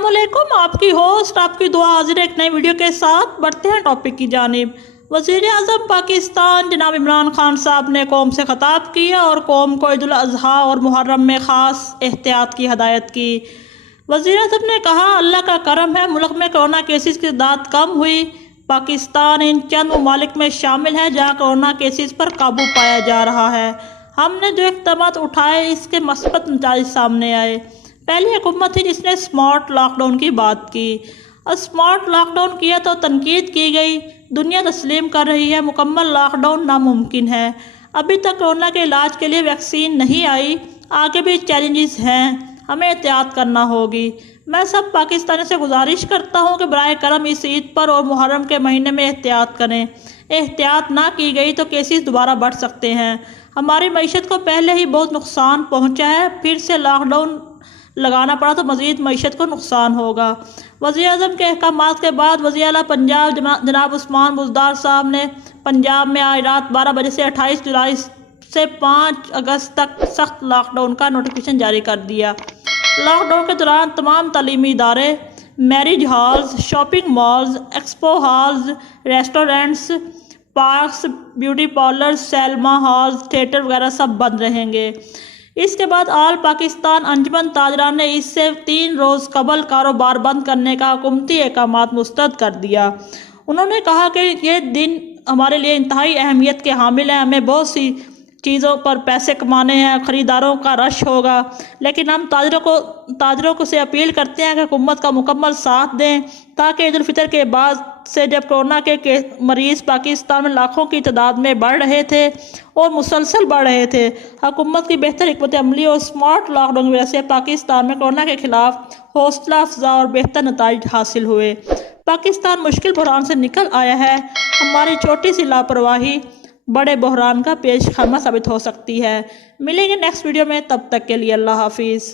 अस्सलामुअलैकुम, आपकी होस्ट आपकी दुआ हाजिर है एक नई वीडियो के साथ। बढ़ते हैं टॉपिक की जानिब। वज़ीर-ए-आज़म पाकिस्तान जनाब इमरान खान साहब ने कौम से ख़िताब किया और कौम को ईद उल अज़हा और मुहर्रम में ख़ास एहतियात की हदायत की। वज़ीर-ए-आज़म ने कहा, अल्लाह का करम है, मुल्क में कोरोना केसेस की तादाद कम हुई। पाकिस्तान इन चंद ममालिक में शामिल है जहाँ कोरोना केसेस पर काबू पाया जा रहा है। हमने जो इक़दाम उठाए इसके मस्बत नतीजे सामने आए। पहली हुकूमत थी जिसने स्मार्ट लॉकडाउन की बात की और स्मार्ट लॉकडाउन किया तो तनकीद की गई। दुनिया तस्लीम कर रही है मुकम्मल लॉकडाउन नामुमकिन है। अभी तक कोरोना के इलाज के लिए वैक्सीन नहीं आई, आगे भी चैलेंजेस हैं, हमें एहतियात करना होगी। मैं सब पाकिस्तानी से गुजारिश करता हूँ कि बराए करम इस ईद पर और मुहर्रम के महीने में एहतियात करें। एहतियात ना की गई तो केसेस दोबारा बढ़ सकते हैं। हमारी मईशत को पहले ही बहुत नुकसान पहुँचा है, फिर से लॉकडाउन लगाना पड़ा तो मज़ीद मईशत को नुकसान होगा। वज़ीर-ए-आज़म के अहकामात के बाद वज़ीर आला पंजाब जनाब उस्मान बुज़दार साहब ने पंजाब में आज रात 12 बजे से 28 जुलाई से 5 अगस्त तक सख्त लॉकडाउन का नोटिफिकेशन जारी कर दिया। लॉकडाउन के दौरान तमाम तालीमी इदारे, marriage halls, shopping malls, expo halls, restaurants, parks, beauty parlours, cinema halls, theatre वगैरह सब बंद रहेंगे। इसके बाद आल पाकिस्तान अंजुमन ताजरान ने इससे 3 रोज़ कबल कारोबार बंद करने का हुकूमती अहकामात मुस्तरद कर दिया। उन्होंने कहा कि ये दिन हमारे लिए इंतहाई अहमियत के हामिल है, हमें बहुत सी चीज़ों पर पैसे कमाने हैं, ख़रीदारों का रश होगा, लेकिन हम ताजरों को से अपील करते हैं कि हुकूमत का मुकम्मल साथ दें ताकि ईद उल फितर के बाद से जब कोरोना के मरीज़ पाकिस्तान में लाखों की तादाद में बढ़ रहे थे और मुसलसल बढ़ रहे थे, हुकूमत की बेहतर हिकमत अमली और स्मार्ट लॉकडाउन की वजह से पाकिस्तान में कोरोना के खिलाफ हौसला अफजा और बेहतर नताइज हासिल हुए। पाकिस्तान मुश्किल बहरान से निकल आया है। हमारी छोटी सी लापरवाही बड़े बहरान का पेश खरमा साबित हो सकती है। मिलेंगे नेक्स्ट वीडियो में, तब तक के लिए अल्लाह हाफिज़।